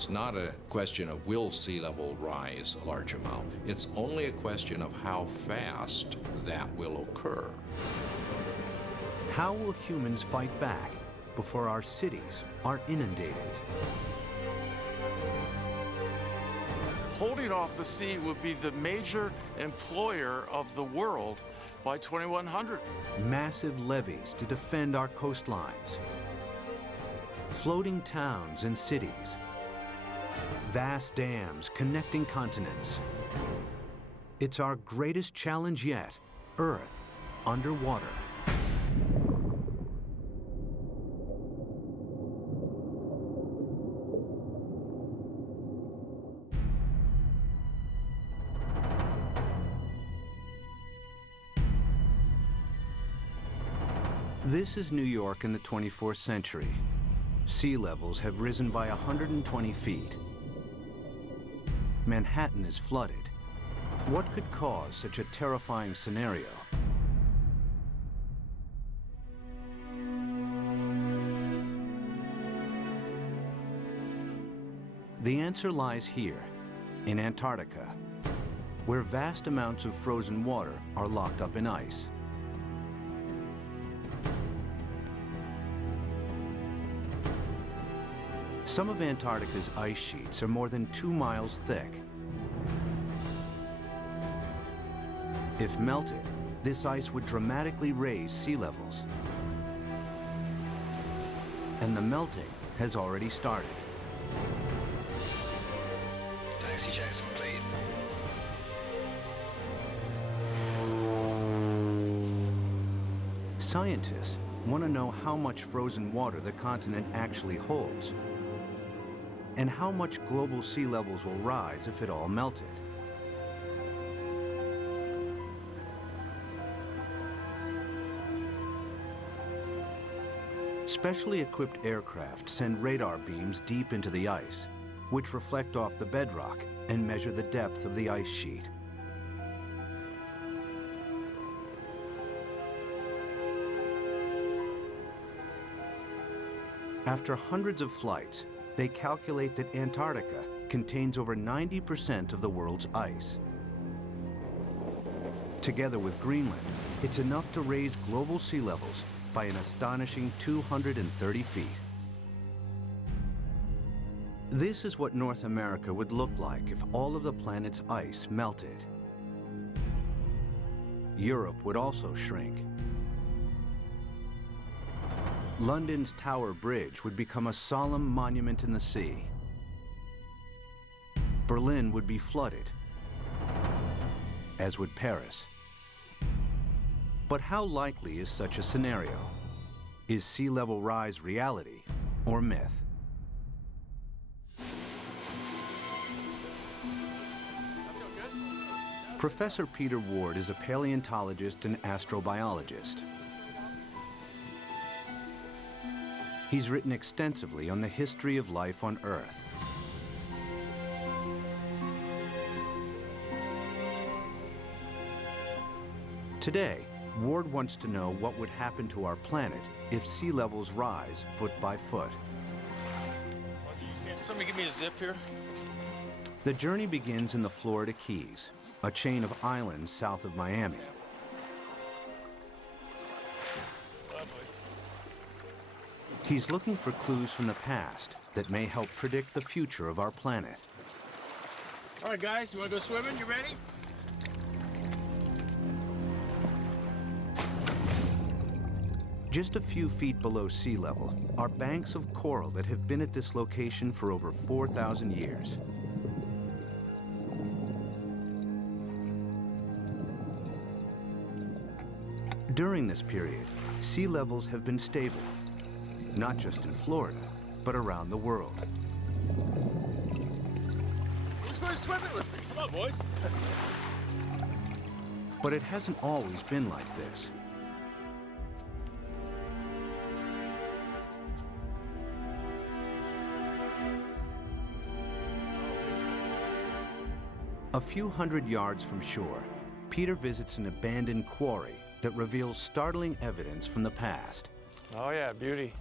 It's not a question of will sea level rise a large amount. It's only a question of how fast that will occur. How will humans fight back before our cities are inundated? Holding off the sea would be the major employer of the world by 2100. Massive levees to defend our coastlines. Floating towns and cities. Vast dams connecting continents. It's our greatest challenge yet, Earth underwater. This is New York in the 24th century. Sea levels have risen by 120 feet. Manhattan is flooded. What could cause such a terrifying scenario? The answer lies here, in Antarctica, where vast amounts of frozen water are locked up in ice. Some of Antarctica's ice sheets are more than 2 miles thick. If melted, this ice would dramatically raise sea levels. And the melting has already started. Taxi Jackson, complete. Scientists want to know how much frozen water the continent actually holds, and how much global sea levels will rise if it all melted. Specially equipped aircraft send radar beams deep into the ice, which reflect off the bedrock and measure the depth of the ice sheet. After hundreds of flights, they calculate that Antarctica contains over 90% of the world's ice. Together with Greenland, it's enough to raise global sea levels by an astonishing 230 feet. This is what North America would look like if all of the planet's ice melted. Europe would also shrink. London's Tower Bridge would become a solemn monument in the sea. Berlin would be flooded, as would Paris. But how likely is such a scenario? Is sea level rise reality or myth? Professor Peter Ward is a paleontologist and astrobiologist. He's written extensively on the history of life on Earth. Today, Ward wants to know what would happen to our planet if sea levels rise foot by foot. Somebody give me a zip here. The journey begins in the Florida Keys, a chain of islands south of Miami. He's looking for clues from the past that may help predict the future of our planet. All right, guys, you want to go swimming? You ready? Just a few feet below sea level are banks of coral that have been at this location for over 4,000 years. During this period, sea levels have been stable, not just in Florida, but around the world. Who's going swimming with me? Come on, boys. But it hasn't always been like this. A few hundred yards from shore, Peter visits an abandoned quarry that reveals startling evidence from the past. Oh yeah, beauty.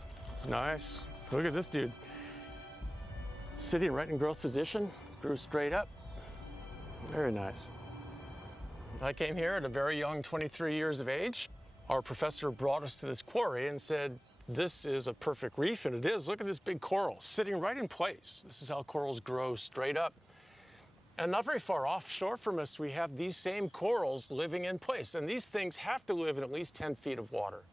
Nice. Look at this dude. Sitting right in growth position, grew straight up. Very nice. I came here at a very young 23 years of age. Our professor brought us to this quarry and said, this is a perfect reef, and it is. Look at this big coral sitting right in place. This is how corals grow straight up. And not very far offshore from us, we have these same corals living in place. And these things have to live in at least 10 feet of water.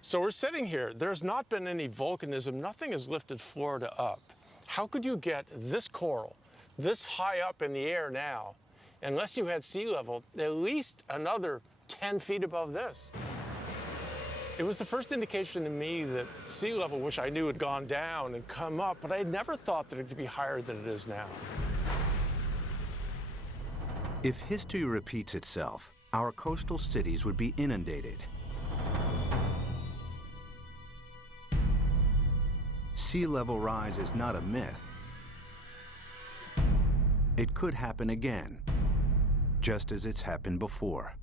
So we're sitting here. There's not been any volcanism. Nothing has lifted Florida up. How could you get this coral this high up in the air now, unless you had sea level, at least another 10 feet above this? It was the first indication to me that sea level, which I knew had gone down and come up, but I had never thought that it could be higher than it is now. If history repeats itself, our coastal cities would be inundated. Sea level rise is not a myth. It could happen again, just as it's happened before.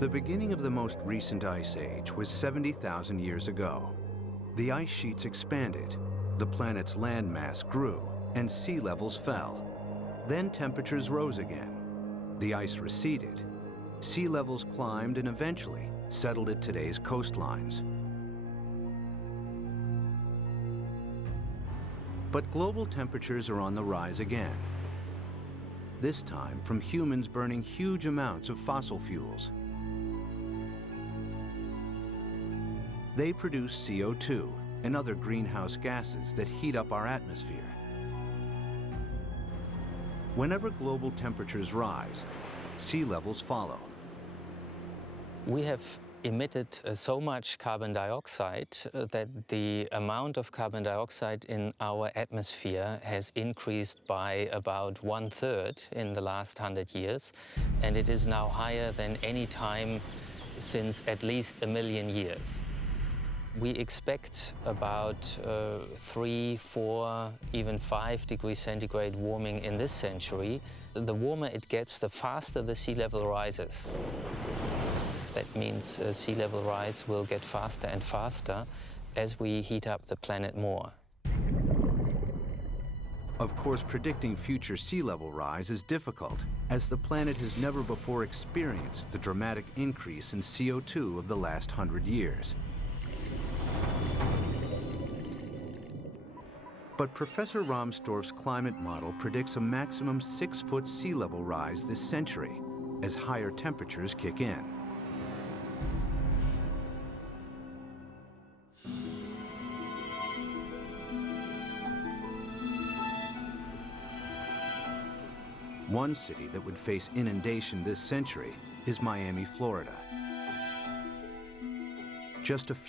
The beginning of the most recent ice age was 70,000 years ago. The ice sheets expanded, the planet's landmass grew, and sea levels fell. Then temperatures rose again. The ice receded. Sea levels climbed and eventually settled at today's coastlines. But global temperatures are on the rise again. This time from humans burning huge amounts of fossil fuels. They produce CO2 and other greenhouse gases that heat up our atmosphere. Whenever global temperatures rise, sea levels follow. We have emitted so much carbon dioxide that the amount of carbon dioxide in our atmosphere has increased by about 1/3 in the last 100 years, and it is now higher than any time since at least 1 million years. We expect about 3, 4, even 5 degrees centigrade warming in this century. The warmer it gets, the faster the sea level rises. That means sea level rise will get faster and faster as we heat up the planet more. Of course, predicting future sea level rise is difficult, as the planet has never before experienced the dramatic increase in CO2 of the last 100 years. But Professor Rahmstorf's climate model predicts a maximum 6-foot sea level rise this century, as higher temperatures kick in. One city that would face inundation this century is Miami, Florida. Just a few